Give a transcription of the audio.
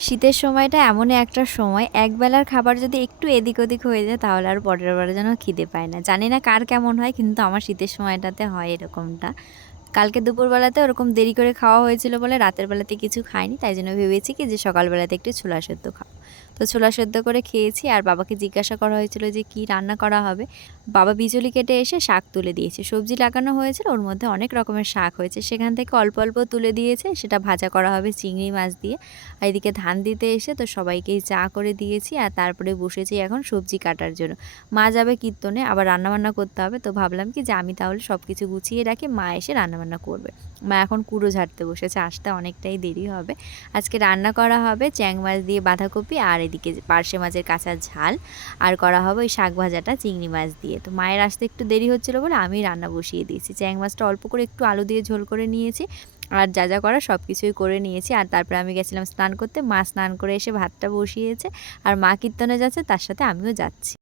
শীতের সময়টা এমনই একটা সময়, একবেলার খাবার যদি একটু এদিক ওদিক হয়ে যায় তাহলে আর পরের বারে যেন খিদে পায় না। জানি না কার কেমন হয়, কিন্তু আমার শীতের সময়টাতে হয় এরকমটা। কালকে দুপুরবেলাতে ওরকম দেরি করে খাওয়া হয়েছিল বলে রাতের বেলাতে কিছু খাইনি। তাই জন্য ভেবেছি কি যে সকালবেলাতে একটু ছোলা সেদ্ধ খাবো। তো ছোলা সেদ্ধ করে খেয়েছি, আর বাবাকে জিজ্ঞাসা করা হয়েছিল যে কি রান্না করা হবে। বাবা বিচুলি কেটে এসে শাক তুলে দিয়েছে। সবজি লাগানো হয়েছিল, ওর মধ্যে অনেক রকমের শাক হয়েছে। সেখান থেকে অল্প, অল্প তুলে দিয়েছে। সেটা ভাজা করা হবে চিংড়ি মাছ দিয়ে। আর এদিকে ধান দিতে এসে তো সবাইকেই চা করে দিয়েছি, আর তারপরে বসেছি এখন সবজি কাটার জন্য। মা যাবে কীর্তনে, আবার রান্নাবান্না করতে হবে। তো ভাবলাম কি যে আমি তাহলে সবকিছু গুছিয়ে রাখি, মা এসে রান্নাবান্না করবে। মা এখন কুড়ো ঝাড়তে বসেছে, আসতে অনেকটাই দেরি হবে। আজকে রান্না করা হবে চ্যাং মাছ দিয়ে বাঁধাকপি, আর এদিকে পার্শে মাছের কাঁচা ঝাল, আর করা হবে ওই শাক ভাজাটা চিংড়ি মাছ দিয়ে। তো মায়ের আসতে একটু দেরি হচ্ছিল বলে আমি রান্না বসিয়ে দিয়েছি। চ্যাং মাছটা অল্প করে একটু আলু দিয়ে ঝোল করে নিয়েছি, আর যা যা করা সব কিছুই করে নিয়েছি। আর তারপরে আমি গেছিলাম স্নান করতে, মা স্নান করে এসে ভাতটা বসিয়েছে, আর মা কীর্তনে যাচ্ছে, তার সাথে আমিও যাচ্ছি।